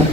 MP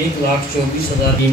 1,24,000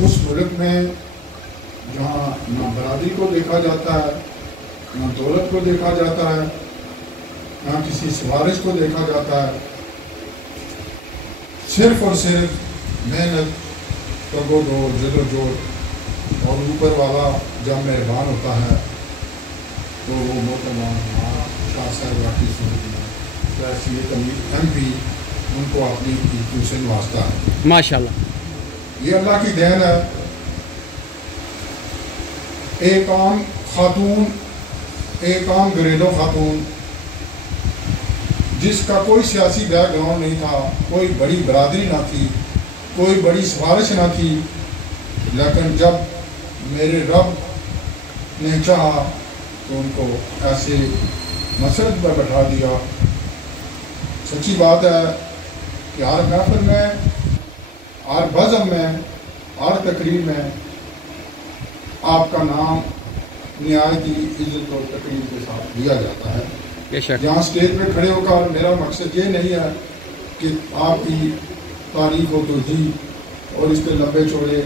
اس ملک میں جہاں نہ برادری کو دیکھا جاتا ہے، نہ دولت کو دیکھا جاتا ہے، نہ کسی سفارش کو دیکھا جاتا ہے، صرف اور صرف محنت، تگ و دو، جدوجہد، اور اوپر والا جب مہربان ہوتا ہے تو وہ محترمہ شاہ صاحبہ کی صورت میں ریاست ایم پی ان کو اپنی عزتوں سے نوازتا ہے۔ ماشاءاللہ، یہ اللہ کی دین ہے۔ ایک عام خاتون، ایک عام گھریلو خاتون جس کا کوئی سیاسی بیک گراؤنڈ نہیں تھا، کوئی بڑی برادری نہ تھی، کوئی بڑی سفارش نہ تھی، لیکن جب میرے رب نے چاہا تو ان کو ایسے مسجد پر بٹھا دیا۔ سچی بات ہے کہ ہر محفل میں، ہر بزم میں، ہر تقریر میں آپ کا نام نہایت ہی عزت اور تقریر کے ساتھ لیا جاتا ہے۔ بے شک، یہاں اسٹیج پہ کھڑے ہو کر میرا مقصد یہ نہیں ہے کہ آپ کی تاریخ و توجیہ اور اس کے لمبے چوڑے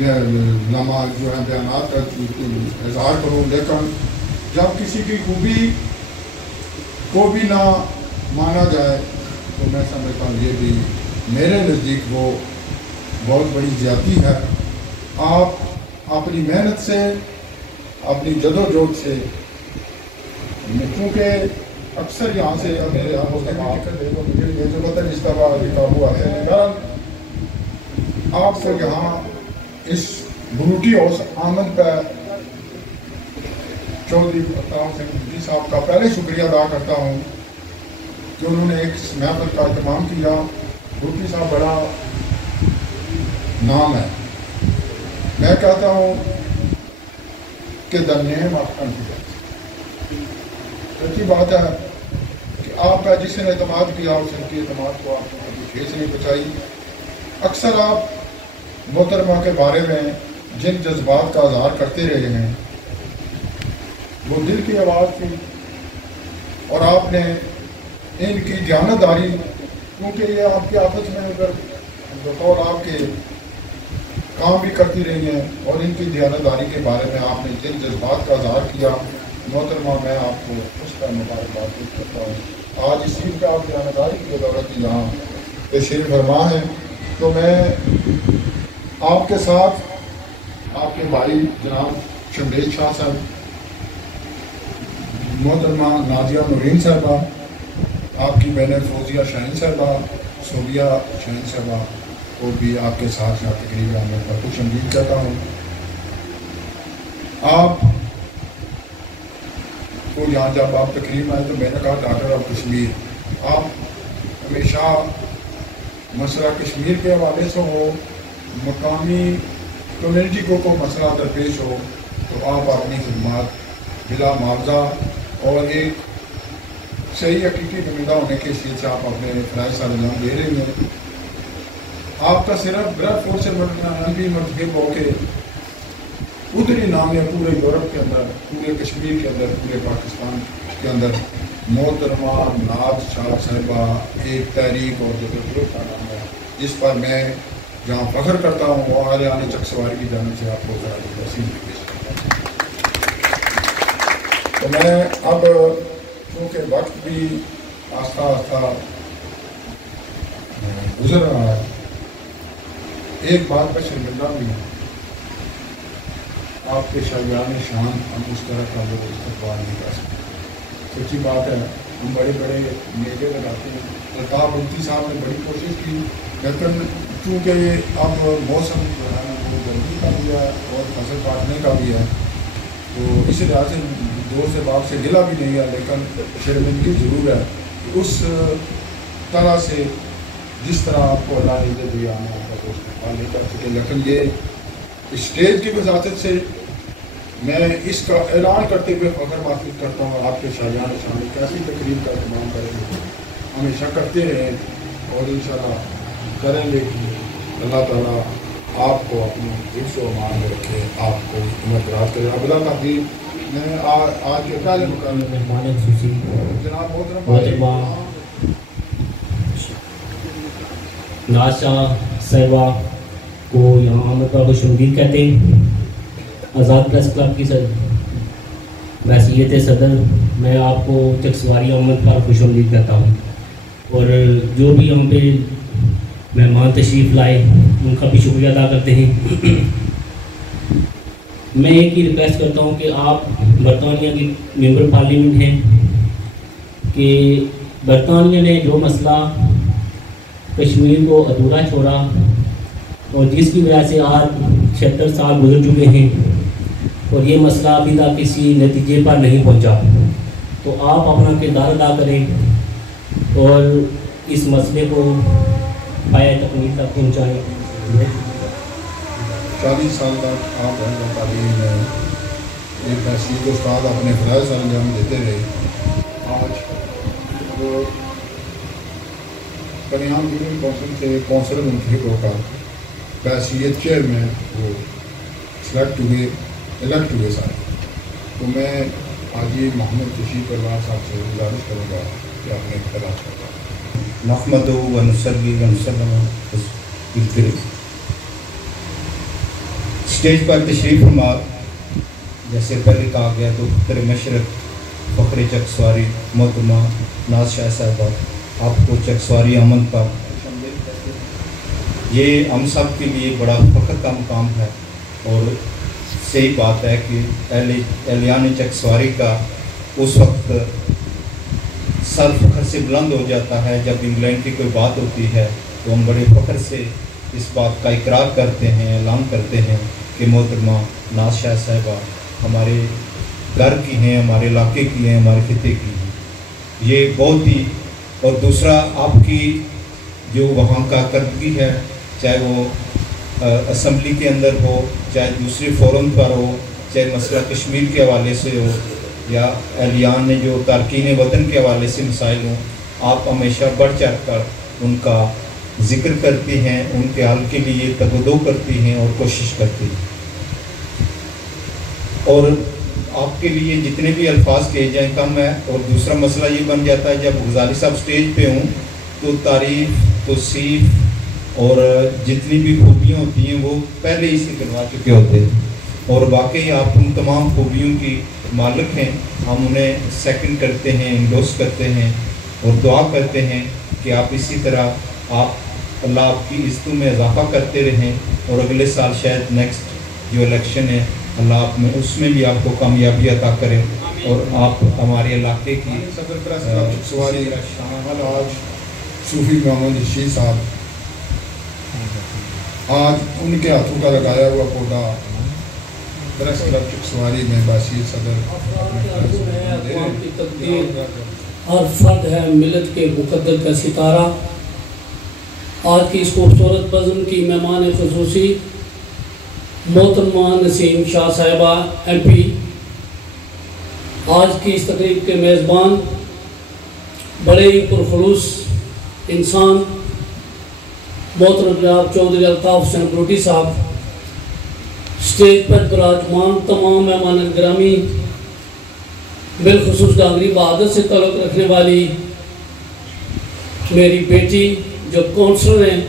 لمحہ جو ہے بیانات کا اظہار کروں، لیکن جب کسی کی خوبی کو بھی نہ مانا جائے تو میں سمجھتا ہوں یہ بھی میرے نزدیک وہ بہت بڑی زیادتی ہے۔ آپ اپنی محنت سے، اپنی جدوجہد سے، کیونکہ اکثر یہاں سے میرے یہاں مجھے جو پتہ اس طرح قابو آتے ہیں، آپ کو یہاں اس بروٹی ہاؤس آمد پہ چودھری فتح سنگھ جی صاحب کا پہلے شکریہ ادا کرتا ہوں کہ انہوں نے ایک محفل کا اہتمام کیا۔ بروٹی صاحب بڑا نام ہے، میں کہتا ہوں کہ the name of confidence۔ سچی بات ہے کہ آپ کا جس نے اعتماد کیا اس نے اعتماد کو آپ نے کبھی ٹھیس نہیں پہنچائی۔ اکثر آپ محترمہ کے بارے میں جن جذبات کا اظہار کرتے رہے ہیں وہ دل کی آواز تھی، اور آپ نے ان کی دیانتداری، کیونکہ یہ آپ کی آفت میں اگر بطور آپ کے کام بھی کرتی رہی ہیں، اور ان کی دیانتداری کے بارے میں آپ نے جن جذبات کا اظہار کیا، محترمہ میں آپ کو اس کا مبارکباد پیش کرتا ہوں۔ آج اس چیز پہ آپ دیانتداری کی بدولت یہاں تشریف فرما ہے، تو میں آپ کے ساتھ آپ کے بھائی جناب شمبیر شاہ صاحب، محترمہ نازیہ نورین صاحبہ، آپ کی بہن فوزیہ شاہین صاحبہ، صوبیہ شاہین صاحبہ کو بھی آپ کے ساتھ یہاں تقریب آنے کا خوش آمدید کہتا ہوں۔ آپ کو یہاں جب آپ تقریب آئے تو میں نے کہا ڈاکٹر آف کشمیر، آپ ہمیشہ مسئلہ کشمیر کے حوالے سے ہو، مقامی کمیونٹی کو کوئی مسئلہ درپیش ہو تو آپ اپنی خدمات بلا معاوضہ اور ایک صحیح حقیقی نمائندہ ہونے کے حیثیت سے آپ اپنے فرائض سر انجام دے رہے ہیں۔ آپ کا صرف بلڈ فورس سے بھی منتخب ہو کے ادھر ہی نام ہے پورے یورپ کے اندر، پورے کشمیر کے اندر، پورے پاکستان کے اندر محترمہ ناز شاہ صاحبہ ایک تحریک اور جدوجہد کا نام ہے، جس پر میں جہاں فخر کرتا ہوں وہ آریان چکسواری کی جانب سے آپ کو وسیع پیش کرتا ہوں۔ تو میں اب کیونکہ وقت بھی آہستہ آہستہ گزر رہا ہے، ایک بات پر شرمندہ بھی ہوں، آپ کے شاگردان شان ہم اس طرح کا وہ استقبال نہیں کر سکتے۔ سچی بات ہے، ہم بڑے بڑے میلے لگاتے ہیں، الطاف مفتی صاحب نے بڑی کوشش کی، لیکن چونکہ اب موسم جو ہے وہ گرمی کا بھی ہے اور فصل کاٹنے کا بھی ہے، تو اس لحاظ سے دور سے باپ سے گلا بھی نہیں ہے، لیکن شرمندگی ضرور ہے کہ اس طرح سے جس طرح آپ کو اللہ نے دیا ہم آپ کا استقبال نہیں کر سکے۔ لیکن یہ اسٹیج کی وضاحت سے میں اس کا اعلان کرتے ہوئے فخر محسوس کرتا ہوں، آپ کے شاہجہاں شامل کیسی تقریب کا اہتمام کریں گے، ہمیشہ کرتے رہیں اور انشاءاللہ کریں گے کہ اللہ تعالیٰ آپ کو اپنی حفظ و امان میں رکھے، آپ کو عمر دراز کرے۔ اللہ تعالیٰ میں آج کے پہلے مقابلے مہمان خصوصی جناب محترمہ ناز شاہ صاحبہ کو یہاں آمد پر خوش آمدید کہتے ہیں۔ آزاد پریس کلب کی بحیثیت صدر میں آپ کو چکسواری آمد پر خوش آمدید کہتا ہوں، اور جو بھی یہاں پہ مہمان تشریف لائے ان کا بھی شکریہ ادا کرتے ہیں۔ میں ایک ہی ریکویسٹ کرتا ہوں کہ آپ برطانیہ کی ممبر پارلیمنٹ ہیں کہ برطانیہ نے جو مسئلہ کشمیر کو ادھورا چھوڑا اور جس کی وجہ سے آج 76 سال گزر چکے ہیں اور یہ مسئلہ ابھی تک کسی نتیجے پر نہیں پہنچا، تو آپ اپنا کردار ادا کریں اور اس مسئلے کو پایۂ تکمیل تک پہنچائیں۔ 40 سال تک آپ تعلیم میں ایک حیثیت استاد اپنے فرائض انجام دیتے رہے۔ آج وہ بنیان یونین کونسل سے کونسلر منتخب ہو کر بحیثیت چیئرمین وہ الیکٹ ہوئے سارے، تو میں حاجی محمد تشریف پروار صاحب سے گزارش کروں گا کہ آپ نے اختلاف کرتا نحمدہ و نصلی و نسلم بالکریم۔ اسٹیج پر تشریف فرما، جیسے پہلے کہا گیا تو فخر مشرق فخر چکسواری محترمہ ناز شاہ صاحبہ، آپ کو چکسواری آمد پر یہ ہم سب کے لیے بڑا فخر کا مقام ہے، اور صحیح بات ہے کہ اہلیان چکسواری کا اس وقت سر فخر سے بلند ہو جاتا ہے جب انگلینڈ کی کوئی بات ہوتی ہے، تو ہم بڑے فخر سے اس بات کا اقرار کرتے ہیں، اعلان کرتے ہیں کہ محترمہ ناز شاہ صاحبہ ہمارے گھر کی ہیں، ہمارے علاقے کی ہیں، ہمارے خطے کی ہیں۔ یہ بہت ہی، اور دوسرا آپ کی جو وہاں کا کردگی ہے، چاہے وہ اسمبلی کے اندر ہو، چاہے دوسرے فورم پر ہو، چاہے مسئلہ کشمیر کے حوالے سے ہو، یا اہلیان نے جو تارکین وطن کے حوالے سے مسائل ہوں، آپ ہمیشہ بڑھ چڑھ کر ان کا ذکر کرتی ہیں، ان کے حل کے لیے تگودو کرتی ہیں اور کوشش کرتی ہیں۔ اور آپ کے لیے جتنے بھی الفاظ کہے جائیں کم ہے، اور دوسرا مسئلہ یہ بن جاتا ہے جب غزالی صاحب سٹیج پہ ہوں تو تعریف، توصیف اور جتنی بھی خوبیاں ہوتی ہیں وہ پہلے ہی سے کروا چکے ہوتے ہیں، اور واقعی آپ ان تمام خوبیوں کی مالک ہیں۔ ہم انہیں سیکنڈ کرتے ہیں، انڈوس کرتے ہیں اور دعا کرتے ہیں کہ آپ اسی طرح اللہ آپ کی عزتوں میں اضافہ کرتے رہیں، اور اگلے سال شاید نیکسٹ جو الیکشن ہے اللہ آپ میں اس میں بھی آپ کو کامیابی عطا کرے، اور آپ ہمارے علاقے کی صدر پریس کلب چکسواری آج صوفی محمد رشید صاحب، آج ان کے ہاتھوں کا لگایا ہوا پودا پریس کلب چکسواری میں بحیثیت صدر ہر فرد ہے ملت کے مقدر کا ستارہ۔ آج کی اس خوبصورت بزم کی مہمان خصوصی محترمہ نسیم شاہ صاحبہ MP، آج کی اس تقریب کے میزبان بڑے ہی پرخلوص انسان محترم جناب چودھری الطاف حسین بروٹی صاحب، اسٹیج پر براجمان تمام مہمان گرامی، بالخصوص ڈانگری بہادر سے تعلق رکھنے والی میری بیٹی جو کونسلر ہیں،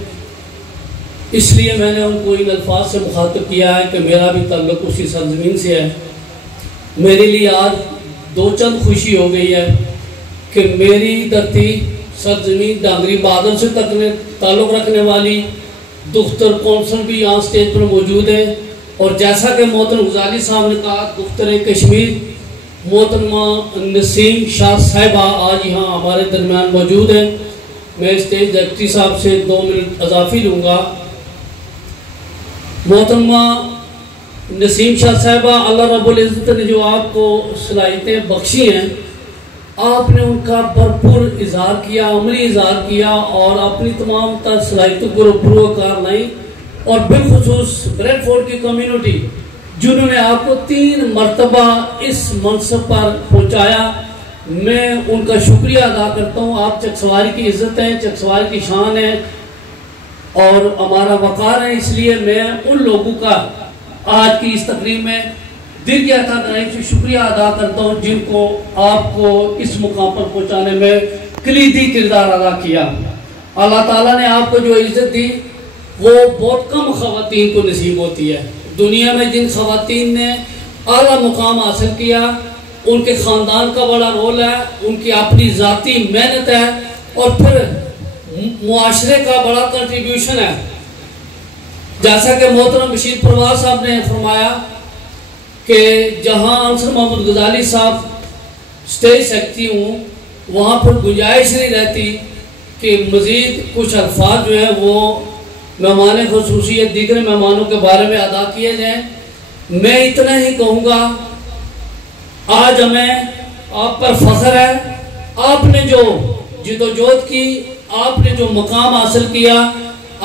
اس لیے میں نے ان کو ان الفاظ سے مخاطب کیا ہے کہ میرا بھی تعلق اسی سرزمین سے ہے۔ میرے لیے آج دو چند خوشی ہو گئی ہے کہ میری دھرتی سرزمین ڈانگری بہادر سے تعلق رکھنے والی دختر کونسل بھی یہاں سٹیج پر موجود ہے، اور جیسا کہ محترم غزالی صاحب نے کہا دختر کشمیر محترمہ نسیم شاہ صاحبہ آج یہاں ہمارے درمیان موجود ہیں۔ میں اسٹیج ڈائریکٹری صاحب سے 2 منٹ اضافی لوں گا۔ محترمہ نسیم شاہ صاحبہ، اللہ رب العزت نے جو آپ کو صلاحیتیں بخشی ہیں، آپ نے ان کا بھرپور اظہار کیا، عملی اظہار کیا، اور اپنی تمام تر صلاحیتوں کو روبرو کار لائیں، اور بالخصوص بریڈ فورڈ کی کمیونٹی جنہوں نے آپ کو 3 مرتبہ اس منصب پر پہنچایا، میں ان کا شکریہ ادا کرتا ہوں۔ آپ چکسواری کی عزت ہیں، چکسواری کی شان ہے اور ہمارا وقار ہے، اس لیے میں ان لوگوں کا آج کی اس تقریب میں دل کی گہرائی سے شکریہ ادا کرتا ہوں جن کو آپ کو اس مقام پر پہنچانے میں کلیدی کردار ادا کیا۔ اللہ تعالیٰ نے آپ کو جو عزت دی وہ بہت کم خواتین کو نصیب ہوتی ہے۔ دنیا میں جن خواتین نے اعلیٰ مقام حاصل کیا ان کے خاندان کا بڑا رول ہے، ان کی اپنی ذاتی محنت ہے، اور پھر معاشرے کا بڑا کنٹریبیوشن ہے۔ جیسا کہ محترم بشیر پروار صاحب نے فرمایا کہ جہاں عنصر محمد غزالی صاحب اسٹیج سیکرٹری ہوں وہاں پر گنجائش نہیں رہتی کہ مزید کچھ الفاظ جو ہیں وہ مہمان خصوصیت دیگر مہمانوں کے بارے میں ادا کیے جائیں۔ میں اتنا ہی کہوں گا، آج ہمیں آپ پر فخر ہے، آپ نے جو جدوجہد کی، آپ نے جو مقام حاصل کیا،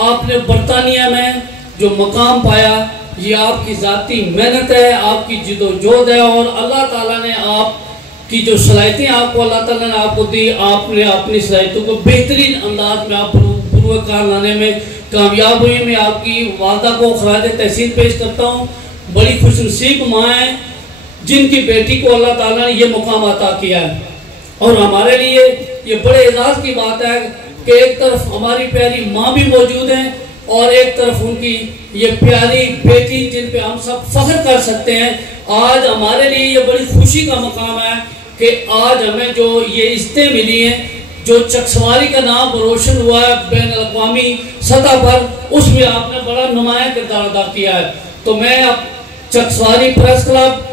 آپ نے برطانیہ میں جو مقام پایا، یہ آپ کی ذاتی محنت ہے، آپ کی جدوجہد ہے، اور اللہ تعالیٰ نے آپ کی جو صلاحیتیں آپ کو اللہ تعالیٰ نے آپ کو دی، آپ نے اپنی صلاحیتوں کو بہترین انداز میں آپ بروئے کار لانے میں کامیاب ہوئی۔ میں آپ کی والدہ کو خراج تحسین پیش کرتا ہوں۔ بڑی خوش نصیب ماں ہیں جن کی بیٹی کو اللہ تعالیٰ نے یہ مقام عطا کیا ہے، اور ہمارے لیے یہ بڑے اعزاز کی بات ہے کہ ایک طرف ہماری پیاری ماں بھی موجود ہیں اور ایک طرف ان کی یہ پیاری بیٹی جن پہ ہم سب فخر کر سکتے ہیں۔ آج ہمارے لیے یہ بڑی خوشی کا مقام ہے کہ آج ہمیں جو یہ عزتیں ملی ہیں، جو چکسواری کا نام روشن ہوا ہے بین الاقوامی سطح پر، اس میں آپ نے بڑا نمایاں کردار ادا کیا ہے۔ تو میں اب چکسواری پریس کلب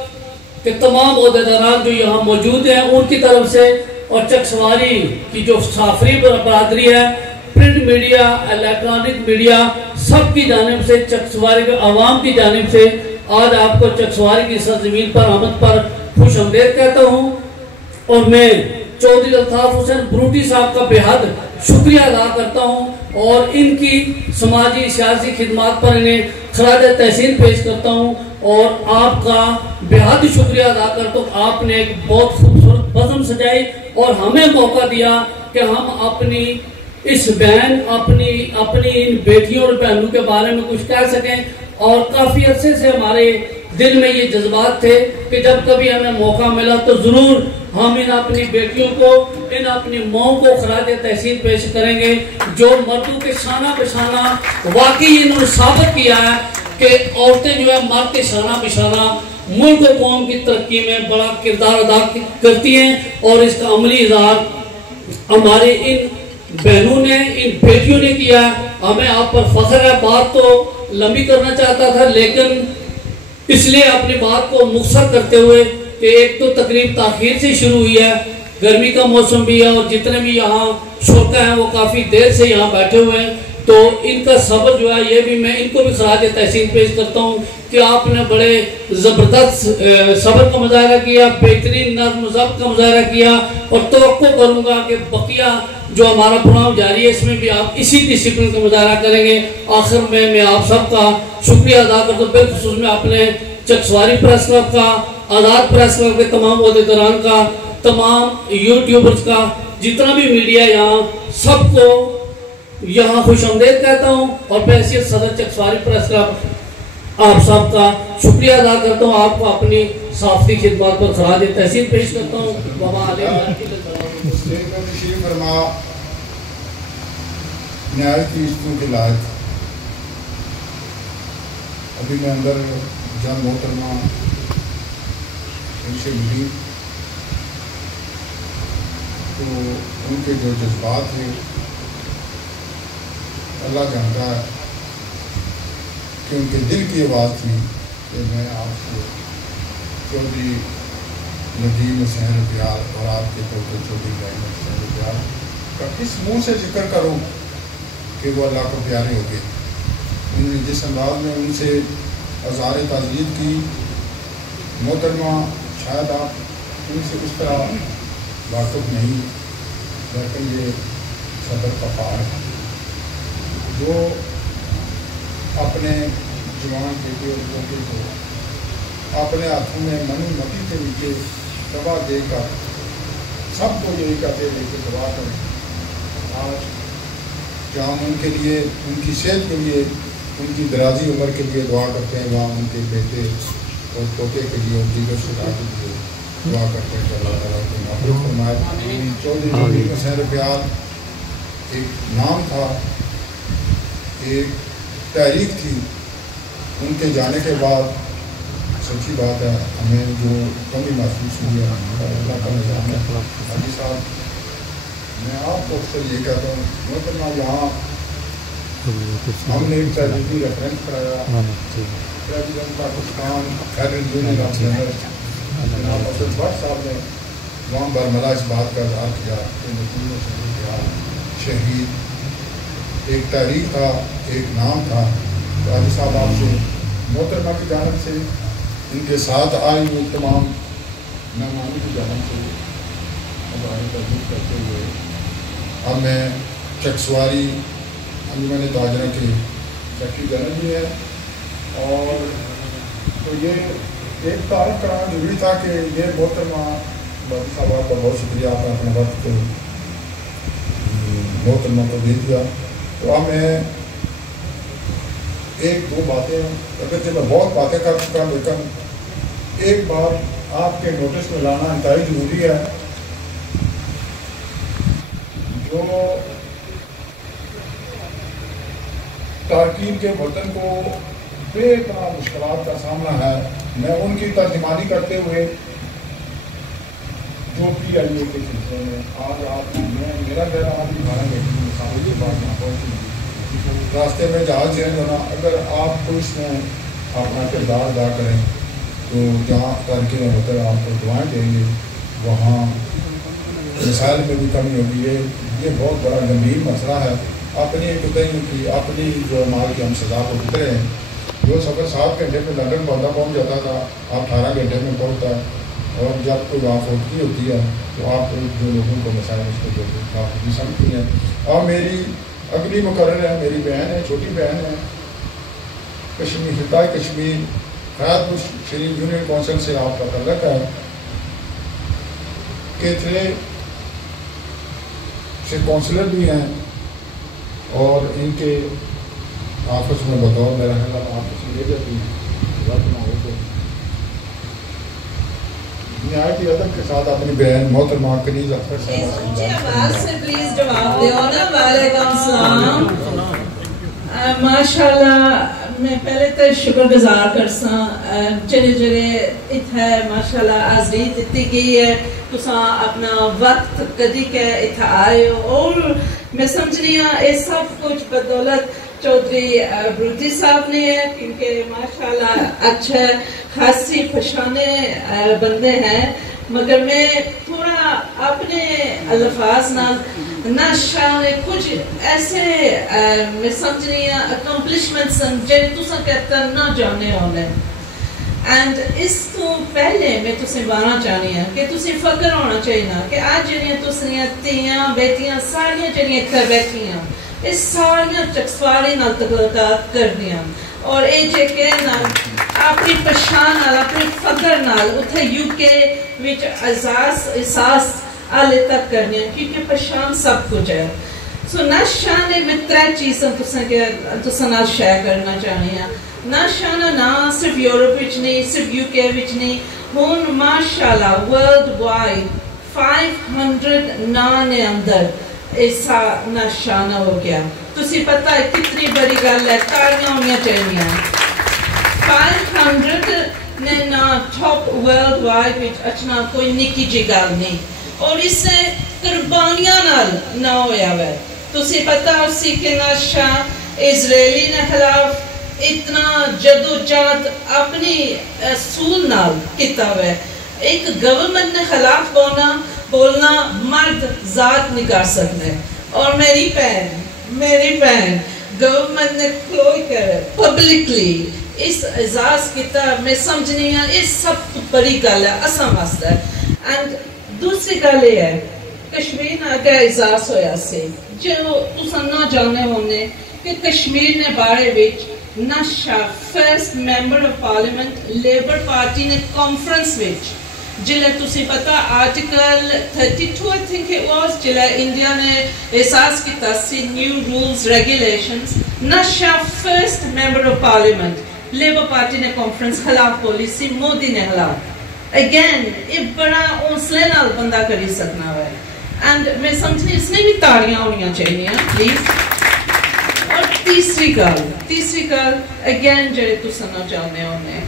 کے تمام عہدیداران جو یہاں موجود ہیں ان کی طرف سے، اور چکسواری کی جو صحافی برادری ہے، پرنٹ میڈیا، الیکٹرانک میڈیا، سب کی جانب سے، چکسواری کے عوام کی جانب سے آج آپ کو چکسواری کی سرزمین پر آمد پر خوش آمدید کہتا ہوں، اور میں چودھری الطاف حسین بروٹی صاحب کا بے حد شکریہ ادا کرتا ہوں، اور ان کی سماجی سیاسی خدمات پر انہیں خراج تحسین پیش کرتا ہوں، اور آپ کا بے حد شکریہ ادا کرتا ہوں۔ آپ نے ایک بہت خوبصورت بزم سجائی اور ہمیں موقع دیا کہ ہم اپنی اس بہن، اپنی ان بیٹیوں اور بہنوں کے بارے میں کچھ کہہ سکیں، اور کافی عرصے سے ہمارے دل میں یہ جذبات تھے کہ جب کبھی ہمیں موقع ملا تو ضرور ہم ان اپنی بیٹیوں کو، ان اپنی ماں کو خراج تحسین پیش کریں گے، جو مردوں کے شانہ بشانہ واقعی انہوں نے ثابت کیا ہے کہ عورتیں جو ہے مرد کے شانہ بشانہ ملک و قوم کی ترقی میں بڑا کردار ادا کرتی ہیں، اور اس کا عملی اظہار ہمارے ان بہنوں نے، ان بیٹیوں نے کیا ہے۔ ہمیں آپ پر فخر ہے۔ بات تو لمبی کرنا چاہتا تھا، لیکن اس لیے اپنی بات کو مختصر کرتے ہوئے کہ ایک تو تقریب تاخیر سے شروع ہوئی ہے، گرمی کا موسم بھی ہے، اور جتنے بھی یہاں شرکا ہیں وہ کافی دیر سے یہاں بیٹھے ہوئے ہیں، تو ان کا صبر جو ہے یہ بھی میں ان کو بھی خراج تحسین پیش کرتا ہوں کہ آپ نے بڑے زبردست صبر کا مظاہرہ کیا، بہترین نظم و ضبط کا مظاہرہ کیا، اور توقع کروں گا کہ بقیہ جو ہمارا پروگرام جاری ہے اس میں بھی آپ اسی ڈسپلن کا مظاہرہ کریں گے۔ آخر میں آپ سب کا شکریہ ادا کرتا ہوں، بالخصوص میں اپنے چکسواری پریس کلب کا، آزاد پریس کلب کے تمام عہدیداران کا، تمام یوٹیوبرز کا، جتنا بھی میڈیا یہاں، سب کو یہاں خوش آمدید کہتا ہوں، اور بحیثیت صدر چکسواری پریس کلب آپ سب کا شکریہ ادا کرتا ہوں۔ آپ کو اپنی صحافتی خدمات پر خراج تحسین پیش کرتا ہوں۔ تشریف فرما نہایت کی عزتوں کے لائق ابھی میں اندر جان محترمہ ان سے ملی تو ان کے جو جذبات ہیں اللہ جانتا ہے کہ ان کے دل کی آواز تھی کہ میں آپ کو چودھری ندیم حسین پیار اور آپ کے پوتے چودھری ابراہیم حسین پیار کا اس منہ سے ذکر کروں کہ وہ اللہ کو پیارے ہو گئے۔ انہوں نے جس انداز میں ان سے اظہار تعزیت کی، محترمہ شاید آپ ان سے اس طرح واقف نہیں، لیکن یہ صدر کا پہاڑ ہے جو اپنے جوان بیٹے اور بیٹے کو اپنے ہاتھوں میں منی متی کے نیچے دبا دے کر سب کو یہی کہتے ہیں کہ دعا کریں۔ آج جہاں ہم ان کے لیے، ان کی صحت کے لیے، ان کی درازی عمر کے لیے دعا کرتے ہیں، وہاں ان کے بیٹے اور پوتے کے لیے اور دیگر شہداء کے لیے دعا کرتے ہیں کہ اللہ تعالیٰ کو مغفرت فرمائے۔ چودھری ندیم حسین پیار ایک نام تھا، ایک تحریک تھی، ان کے جانے کے بعد سچی بات ہے ہمیں جو کمی محسوس ہوئی ہے اللہ کا نظام ہے۔ حاجی صاحب میں آپ کو اکثر یہ کہتا ہوں محترمہ یہاں ہم نے ایک تحریری ریفرنس کرایا president Pakistan federal union of general جناب اسد بٹ صاحب نے وہاں برملا اس بات کا اظہار کیا کہ نظیم شہید ایک تحریک تھا، ایک نام تھا۔ تو حاجی صاحب آپ سے محترمہ کی جانب سے ان کے ساتھ آئے ہوئے تمام مہمانوں کی جانب سے ہماری تقدیر کرتے ہوئے اب میں چکسواری انجمن تاجرہ کے سیکرٹری جنرل بھی ہے، اور تو یہ ایک تعارف کرانا ضروری تھا کہ یہ محترمہ باقی صاحب آپ کا بہت شکریہ، آپ نے اپنا وقت محترمہ کو دے دیا۔ تو اب میں ایک دو باتیں اگرچہ میں بہت باتیں کر چکا لیکن ایک بات آپ کے نوٹس میں لانا انتہائی ضروری ہے۔ جو تارکین کے وطن کو بے پناہ مشکلات کا سامنا ہے، میں ان کی ترجمانی کرتے ہوئے جو پی آئی اے کے سلسلے میں آج آپ میرا گھر آج 12 گھنٹے کی مسافت کے بعد یہاں پہنچی، راستے میں جہاز چینج ہونا، اگر آپ کو اس میں اپنا کردار ادا کریں تو جہاں تارکین وطن آپ کو دعائیں دیں گے وہاں مسائل میں بھی کمی ہوگی۔ یہ بہت بڑا گمبھیر مسئلہ ہے۔ اپنی کوتاہیوں کی اپنی جو مال کی ہم سزا کو گزرے ہیں، جو سفر 7 گھنٹے میں لندن بندہ پہنچ جاتا تھا آپ 18 گھنٹے میں پہنچتا ہے، اور جب کوئی آفودگی ہوتی ہے تو آپ جو لوگوں کو مسائل اس کو بھی سمجھتی ہیں۔ اور میری اگلی مقرر ہے، میری بہن ہے، چھوٹی بہن ہے، کشمیر خطۂ کشمیر حیات شریف یونین کونسل سے آپ کا تعلق ہے، کیتھرے سے کونسلر بھی ہیں، اور ان کے آفس میں بطور میرا خیال آفس میں لے جاتی ہیں وقت نہ ہو تو نہایت ہی ادب کے ساتھ اپنی بہن محترمہ کنیز اختر صاحبہ اونچی آواز سے پلیز جواب دیو نا۔ وعلیکم السلام۔ ماشاءاللہ میں پہلے تو شکر گزار کرساں جڑے جڑے اتھے ماشاءاللہ حاضری دتی گئی ہے، تساں اپنا وقت کدی کے اتھے آئے ہو، اور میں سمجھ رہی ہوں یہ سب کچھ بدولت چودھری برودی صاحب نے ہے، کیونکہ ماشاءاللہ اچھے خاصی پشانے بندے ہیں، مگر میں تھوڑا اپنے الفاظ نہ شانے کچھ ایسے میں سمجھ رہی ہوں اکمپلشمنٹس جن تساں کہتا نہ جانے ہونے، اینڈ اس تو پہلے میں تسیں بانا چاہنی ہے کہ تسیں فکر ہونا چاہیے کہ آج جنیاں تسیں تیاں بیٹیاں ساریاں جنیاں اتھے بیٹھیاں اس ساریاں چکسواری نال تعلقات کر دیاں، اور اے جے کے نال اپنی پشان نال اپنی فکر نال اتھے یو کے وچ احساس آلے تک کرنی ہیں، کیونکہ پشان سب کچھ ہے۔ سو نشان میں 3 چیزیں تسیں نال شیئر کرنا چاہنی ہیں۔ نشانہ نہ صرف یورپ وچ نہیں، صرف یو کے وچ نہیں، ہون ماشاءاللہ ورلڈ وائڈ 500 نے اندر ایسا نشانہ ہو گیا۔ تسی پتہ ہے کتنی بڑی گل ہے، تاڑیاں ہونیاں چاہیے۔ 500 نے نہ ٹاپ ورلڈ وائڈ وچ اچھنا کوئی نکی جی گل نہیں، اور اس سے قربانیاں نال نہ ہویا ہے۔ تسی پتہ اسی کے نشہ اسرائیلی نے خلاف اتنا جدوجہد اپنی اصول نال کیتا ہے۔ ایک گورنمنٹ نے خلاف بولنا مرد ذات نہیں کر سکتے، اور میری بہن گورنمنٹ نے کھلوئی کر پبلکلی اس اعزاز کیتا، میں سمجھنی ہوں اس سب بڑی گل ہے اساں واسطے۔ اینڈ دوسری گل یہ ہے کشمیر نہ اگر اعزاز ہویا سی جو تساں نہ جانے ہونے کہ کشمیر نے بارے وچ نشا first member of parliament labour party نے کانفرنس وچ جلے تسی پتہ article 32 I think it was جلے انڈیا نے احساس کیتا سی new rules regulations, Nisha first member of parliament labour party نے کانفرنس خلاف بولی سی مودی نے خلاف۔ اگین یہ بڑا حوصلے نال بندہ کری سکنا ہے، اینڈ میں سمجھنی اس نے بھی تاڑیاں ہونیاں چاہیے پلیز۔ اور تیسری گل اگین جڑے تساں نہ جاننے ہونے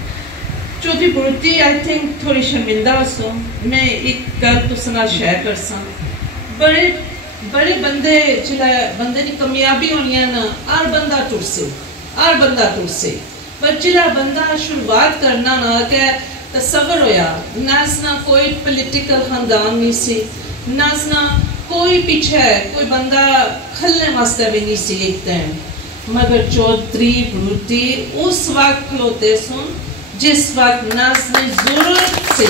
چودھری بروتی آئی تھنک تھوڑی شرمندہ سو میں ایک گل تساں نال شیئر کرساں بڑے بندے جڑا بندے دی کامیابی ہونی ہے نا ہر بندہ ٹرسے پر جڑا بندہ شروعات کرنا نا کہ تصور ہویا نہ کوئی پولیٹیکل خاندان نہیں سی نہ کوئی پیچھے کوئی بندہ کھلنے واسطے بھی نہیں سی ایک ٹائم مگر چودھری بروتی اس وقت کھلوتے سن جس وقت ناز نے ضرورت سے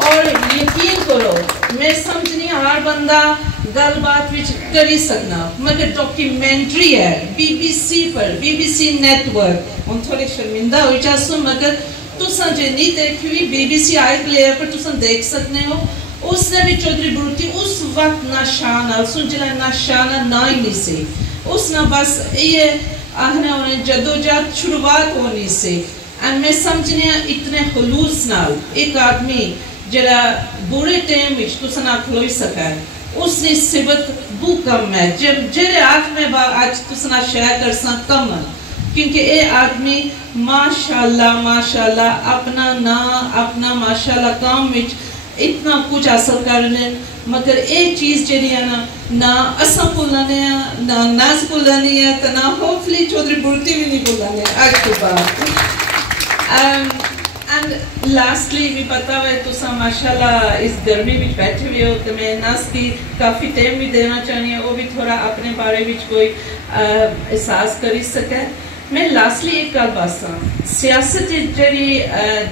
اور یقین کرو میں سمجھنی ہر بندہ گل بات وچ کری سکنا مگر ڈاکیومنٹری ہے بی بی سی پر B B C network ہن تھوڑے شرمندہ ہوئی چاہسوں مگر تساں جے نہیں دیکھی ہوئی B B C iPlayer پر تساں دیکھ سکنے ہو اس نے بھی چودھری بروتی اس وقت نہ شان سن جلا نہ شان نہ ہی نہیں سی اس نے بس یہ آہنا انہیں جدوجہد شروعات ہونی سی and میں سمجھنے اتنے خلوص نال ایک آدمی جڑا برے ٹائم وچ تساں نہ کھلوئی سکا ہے اس نے صفت بو کم ہے جڑے آنکھ میں آج تساں نہ شیئر کرساں کم ہے کیونکہ اے آدمی ماشاءاللہ اپنا اپنا ماشاءاللہ کام وچ اتنا کچھ حاصل کر لیں مگر اے چیز جڑی ہے نہ اساں بھولانے ہیں نہ ناز بھولانی ہے تو نہ ہوپفلی چودھری بروتی بھی نہیں بھولانے آج کے بعد اینڈ لاسٹلی بھی پتا ہوئے تساں ماشاءاللہ اس گرمی وچ بیٹھے ہوئے ہو تو میں ناز کی کافی ٹائم بھی دینا چاہنی ہے وہ بھی تھوڑا اپنے بارے وچ کوئی احساس کری سکے میں لاسٹلی ایک گل باساں سیاست جڑی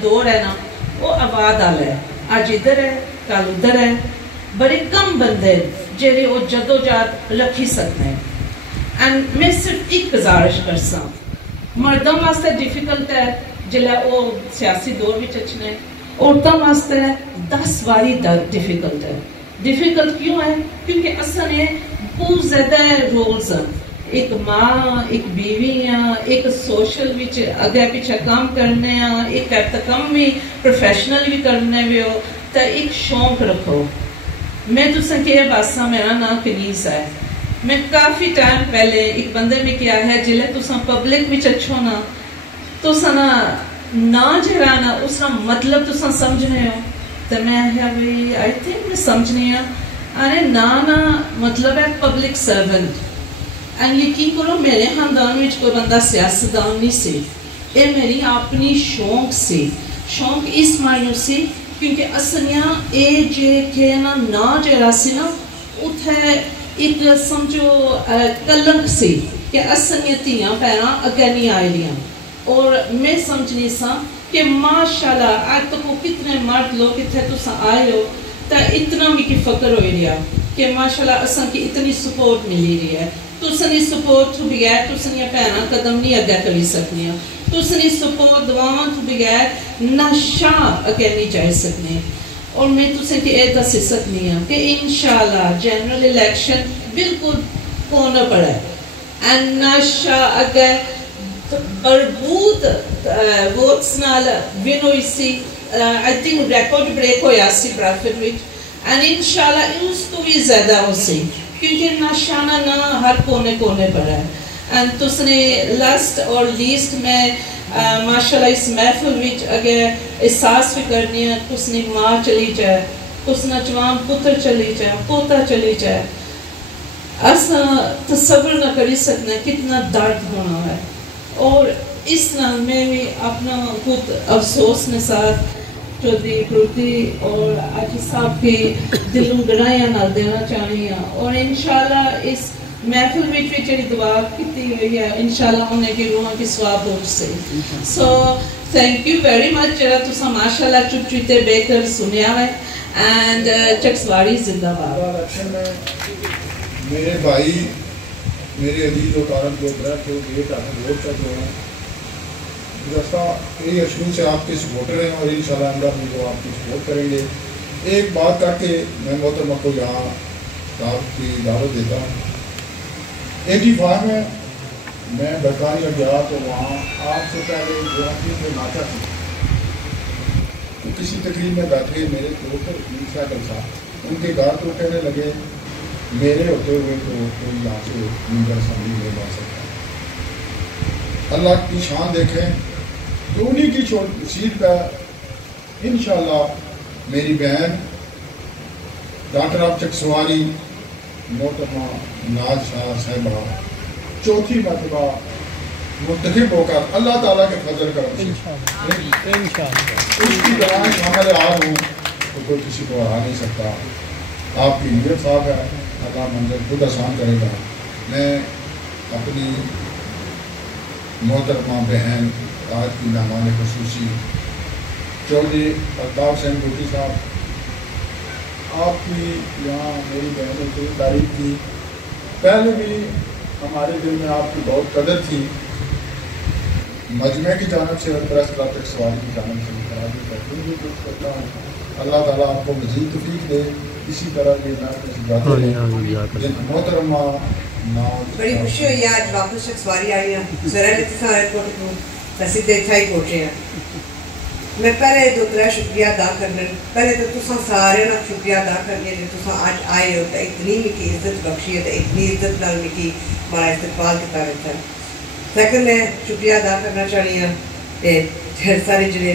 دور ہے نا وہ آباد آل ہے آج ادھر ہے کل ادھر ہے بڑے کم بندے جڑے وہ جدوجہد رکھی سکتے ہیں اینڈ میں صرف ایک گزارش کرساں مردوں واسطے ڈیفیکلٹ ہے جلے وہ سیاسی دور وچ اچھنے عورتوں واسطے 10 باری ڈیفیکلٹ ہے ڈیفیکلٹ کیوں ہے کیونکہ اصل نے بہت زیادہ رولز ہیں ایک ماں ایک بیوی ہیں ایک سوشل وچ اگے پیچھے کام کرنے ہیں ایک کم بھی پروفیشنل بھی کرنے بھی ہو تو ایک شوق رکھو میں تساں کہ باساں میرا نام کنیز ہے میں کافی ٹائم پہلے ایک بندے میں کیا ہے جلے تساں پبلک وچ اچھو نا تساں نہ جڑا نا اس کا مطلب تساں سمجھنے ہو تو میں بھائی آئی تھنک میں سمجھنی ہوں ارے نہ مطلب ہے پبلک سرونٹ اینڈ یقین کرو میرے خاندان وچ کوئی بندہ سیاستدان نہیں سی اے میری اپنی شوق سی شوق اس معنی سی کیونکہ اسنیاں اے جے کہ نہ جڑا سی نا اتھے ایک سمجھو کلنک سی کہ اسنیاں تیاں پیراں اگے نہیں آئے لیاں اور میں سمجھنی سا کہ ماشاءاللہ آج تک وہ کتنے مرد لوگ اتھے تساں آئے ہو تا اتنا بھی کی فکر ہوئی رہا کہ ماشاءاللہ اساں کی اتنی سپورٹ ملی رہی ہے تساں دی سپورٹ تو بغیر تساں دی بہناں قدم نہیں اگے کری سکنیاں تساں دی سپورٹ دعاواں تو بغیر نشا اگے نہیں جا سکنے اور میں تساں کی اے دس سکنی ہوں کہ انشاءاللہ جنرل الیکشن بالکل کونا پڑا ہے اینڈ نشا اگے بربود ووٹس نال ون ہوئی سی آئی تھنک ریکارڈ بریک ہویا سی برافٹ وچ اینڈ انشاءاللہ اس تو بھی زیادہ ہو سی کیونکہ نشانہ نہ ہر کونے پڑا ہے اینڈ تس نے لاسٹ اور لیسٹ میں ماشاءاللہ اس محفل وچ اگر احساس بھی کرنی ہے تس نے ماں چلی جائے تس نہ جوان پتر چلی جائے پوتا چلی جائے ایسا تصور نہ کری سکنا کتنا درد ہونا ہے اور اس نال میں بھی اپنا خود افسوس نے ساتھ چودھری بروتی اور آجی صاحب کی دلوں گڑائیاں نال دینا چاہنی ہیں اور انشاءاللہ اس محفل وچ بھی جڑی دعا کیتی ہوئی ہے انشاءاللہ انہیں کی روحاں کی ثواب ہو سے so thank you very much جڑا تساں ماشاءاللہ چپ چپتے بے کر سنیا ہے اینڈ چکسواڑی زندہ باد میرے بھائی میرے عزیز و کارم جو برف ہو یہ کافی ووٹ کا جو ہے گزشتہ کئی اشہر سے آپ کے سپورٹر ہیں اور انشاءاللہ اندر بھی وہ آپ کی سپورٹ کریں گے ایک بات کر کے میں محترمہ کو یہاں صاحب کی دعوت دیتا ہوں 85 میں میں برطانیہ گیا تو وہاں آپ سے پہلے گوہاٹی میں ناچا تھا تو کسی تقریب میں بیٹھے میرے دوست سائیکل صاحب ان کے گھر تو کہنے لگے میرے ہوتے ہوئے تو کوئی یہاں سے ممبر اسمبلی میں بڑھ سکتا ہے اللہ کی شان دیکھیں تو انہی کی سیٹ پہ انشاءاللہ میری بہن ڈاکٹر آف چکسواری محترمہ ناز شاہ صاحبہ چوتھی مرتبہ منتخب ہو کر اللہ تعالیٰ کے فضل کرم سے اس کی طرح شامل ہوں تو کوئی کسی کو ہرا نہیں سکتا. آپ کی نیت صاحب ہے, اللہ منظر خود آسان کرے گا. میں اپنی محترمہ بہن آج کی مہمان خصوصی چودھری الطاف حسین بھٹی صاحب, آپ کی یہاں میری بہن نے کی تعریف کی. پہلے بھی ہمارے دل میں آپ کی بہت قدر تھی. مجمع کی جانب سے اور پریس کلب چکسواری کی جانب سے بھی کرتا ہوں. اللہ تعالیٰ آپ کو مزید توفیق دے. اسی طرح یہ محترمہ بڑی خوشی ہوئی ہے آج واپس چکسواری آئی ہیں. ذرا ایئرپورٹ کو رسید ہی پہنچے ہیں. میں پہلے دو ترے شکریہ ادا کرنا. پہلے تو تساں سارے نا شکریہ ادا کرنے کہ تساں آج آئے ہو تو اتنی مکی عزت بخشی ہے, اتنی عزت نال مکی ہمارا استقبال کیا رہتا ہے. سیکنڈ میں شکریہ ادا کرنا چاہیے کہ سارے جڑے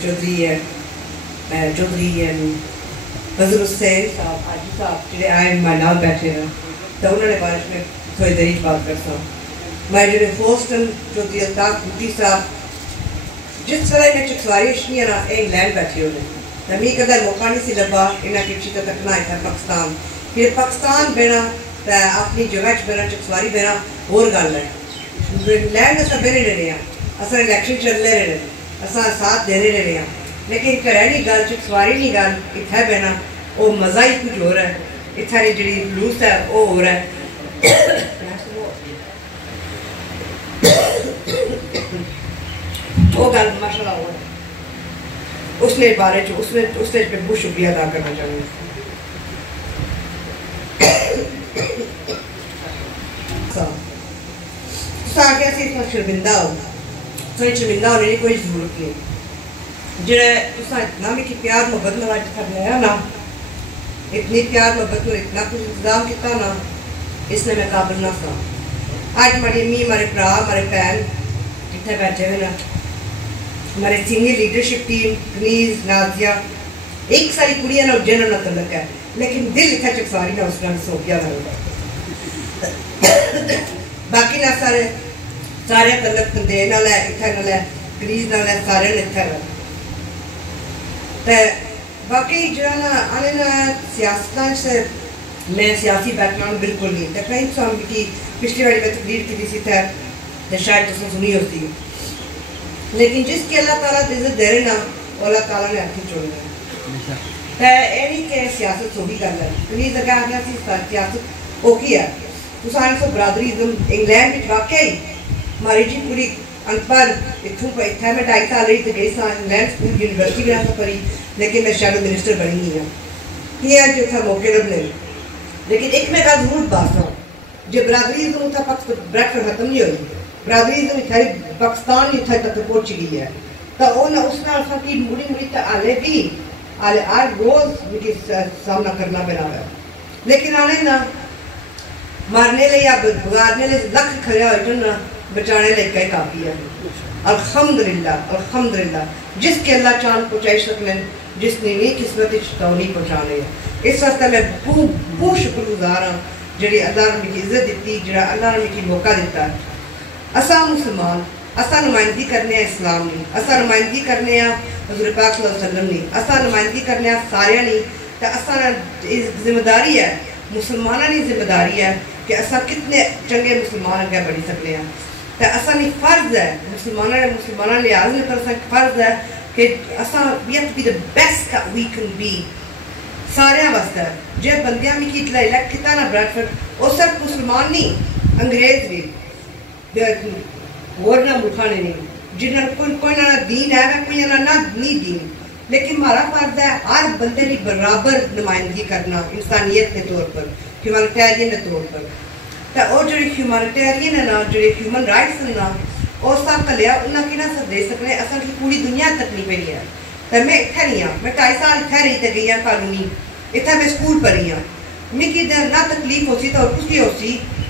چودھری فضل حسین صاحب حاجی صاحب جڑے آئے ہمارے نال بیٹھے ہیں تو انہوں نے بارش میں تھوڑی دیر بات کرتا ہوں. میں جڑے ہوسٹن چودھری الطاف بھٹی صاحب جس طرح میں چکسواری اشنی ہے نا انگلینڈ بیٹھے ہونے تو میں قدر موقع نہیں سی لبا انہیں کی چیتا تکنا ہے پاکستان. پھر پاکستان بہنا تو اپنی جگہ بہنا چکسواری بہنا اور گل ہے. انگلینڈ میں سب بہنے رہے ہیں, اصل الیکشن چل رہے ہیں, اصل ساتھ دے رہے ہیں, لیکن کرینی گل چکسواری نہیں گل اتنے بہنا وہ مزہ ہی کچھ ہو رہا ہے. اتنے جی جلوس ہے وہ ہو رہا ہے. وہ گل ماشاء اللہ ہو رہا ہے. اس نے بارے اس نے بہت شکریہ ادا کرنا چاہوں گا. آگے سے اتنا شرمندہ ہو تھوڑی شرمندہ ہونے کی کوئی ضرورت نہیں. جڑا اتنا بھی کہ پیار محبت میں آج تک لیا نا, اتنی پیار محبت میں اتنا کچھ انتظام کیا نا, اس نے میں قابل نہ تھا. آج ہماری امی, ہمارے برا, ہمارے بہن اتنے بیٹھے ہوئے نا, ہمارے سینئر لیڈرشپ ٹیم کنیز نازیہ ایک ساری کڑیاں نا جنہوں نے تعلق ہے, لیکن دل اتنا چکسواری نہ اس نے سو گیا نہ. باقی نہ سارے تعلق دے نہ لے اتنے نہ لے کنیز نہ لے سارے نے اتنے لے. باقی جڑا نا آنے نا سیاستان سے میں سیاسی بیک گراؤنڈ بالکل نہیں. تو کہیں تو ہم کی پچھلی باری میں تقریر کی سی تھا تو شاید تو سنی ہوتی ہے, لیکن جس کی اللہ تعالیٰ عزت دے رہے نا وہ اللہ تعالیٰ نے ہاتھی چھوڑنا ہے. تو یہ نہیں کہ سیاست سوہی کر ہے. پلیز اگر آ گیا سیاست اوکی ہے. تو سارے سو برادریزم انگلینڈ میں واقعی ہماری جی پوری ان پڑھ اتوں پہ اتنے میں 2.5 سال رہی تو گئی سا انگلینڈ اسکول یونیورسٹی میں سے پڑھی, لیکن میں شیڈو منسٹر بنی نہیں ہوں. یہ ہے جو اتنا موقع نہ ملے. لیکن ایک میں گل ضرور بات ہوں, جو برادریزم اتنا بریکفر ختم نہیں ہوئی, برادریزم اتنا پاکستان بھی اتنا تک پہنچ گئی ہے. تو وہ نہ اس نے اصل کی مڑی تو آلے بھی آج روز مجھے سامنا کرنا پڑا ہے. لیکن آنے نہ مارنے لے یا بگاڑنے لے لکھ کھڑے ہوئے جو نہ بچانے لے کئی کافی ہے. الحمدللہ الحمدللہ جس کے اللہ چاند پہنچائی سکنے, جس نے نہیں قسمت تو نہیں پہنچانے. اس وقت میں بہت شکر گزار ہوں جڑی اللہ نے مجھے عزت دیتی, جڑا اللہ نے مجھے موقع دیتا. اساں مسلمان اساں نمائندگی کرنے ہیں اسلام نہیں, اساں نمائندگی کرنے ہیں حضور پاک صلی اللہ علیہ وسلم نہیں, اساں نمائندگی کرنے ہیں سارے نہیں. تو اساں ذمہ داری ہے, مسلمانوں کی ذمہ داری ہے کہ اساں کتنے چنگے مسلمان اگے بڑھی سکتے ہیں. تو اساں نہیں فرض ہے مسلمانوں لحاظ میں تو فرض ہے کہ اساں we have to be the best that we can be سارے واسطے. جو بندیاں میں کی الیکٹ کیا نا بریڈفرڈ وہ صرف مسلمان نہیں, انگریز بھی اور نہ ملکاں نے نہیں, جنہوں کوئی نہ دین ہے کوئی نہ نہیں دین, لیکن ہمارا فرض ہے ہر بندے کی برابر نمائندگی کرنا انسانیت کے طور پر, ہیومانیٹیرین کے طور پر. تو وہ جو ہیومانیٹیرین ہے نا, جو ہیومن رائٹس ہیں نا, وہ سب کلیا انہیں کی نہ سب دے سکنے. اصل کی پوری دنیا تک نہیں پڑی ہے. تو میں اتنے نہیں ہوں, میں 2.5 سال اتنے رہی تو گئی ہوں کالونی, اتنے میں اسکول پڑھی ہوں. مجھے نہ تکلیف ہو سی تو اور کچھ بھی ہو سی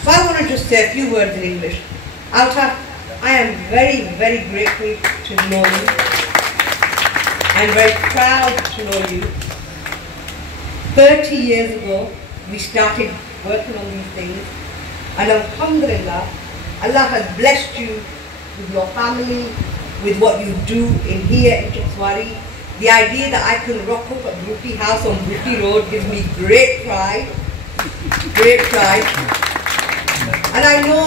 So I want to just say a few words in English. I am very, very grateful to know you. I'm very proud to know you. 30 years ago, we started working on these things. And alhamdulillah, Allah has blessed you with your family, with what you do in here in Chakswari. The idea that I can rock up at Bruti House on Bruti Road gives me great pride. Great pride. And I know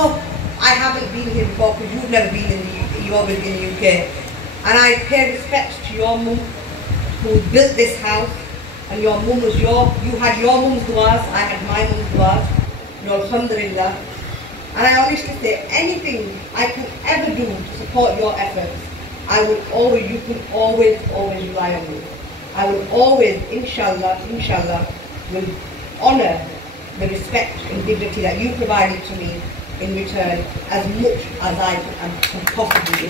I haven't been here before because you've never been in the UK, you've always been in the UK. And I pay respects to your mum who built this house. And your mum was you had your mum's duas, I had my mum's duas. Alhamdulillah. And I honestly say anything I can ever do to support your efforts, you can always rely on me. I will always, inshallah, will honor the respect and dignity that you provided to me in return as much as I can possibly do.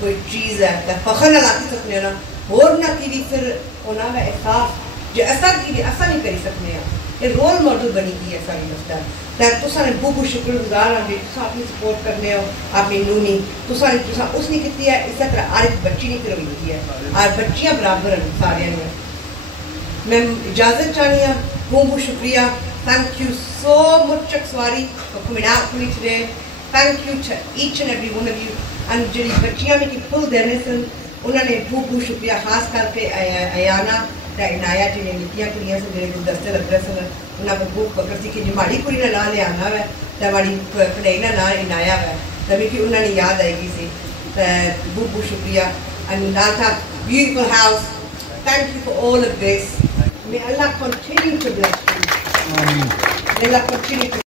کوئی چیز ہے تے فخر نہ لاتی سکنے نا اور نہ کی بھی پھر انہاں دا احساس جو اثر کی بھی اثر نہیں کری سکنے ہیں یہ رول ماڈل بنی کی ہے ساری مسئلہ تے تساں نے بہت شکر گزار ہاں جی تساں اپنی سپورٹ کرنے ہو اپنی نونی تساں اس نے کیتی ہے اس طرح ہر ایک بچی نے کروئی کی ہے اور بچیاں برابر ہیں سارے میں اجازت چاہنی ہوں بہت شکریہ thank you so much Chakswari for coming out for me today thank you to each and every one of you and جڑی بچیاں میں کی پھول دینے سن انہوں نے بہت شکریہ خاص کر کے ایانا عنایا جنہیں نکیاں کڑیاں سے جڑے دستے لگ رہے سن انہوں نے بہت فکر سی کہ جماڑی کڑی نہ لا لے آنا ہے تو ہماری پڑھائی نہ عنایا ہے تبھی کہ انہوں نے یاد آئے گی سی بہت شکریہ and that's a beautiful house thank you for all of this may Allah continue to bless you may Allah continue to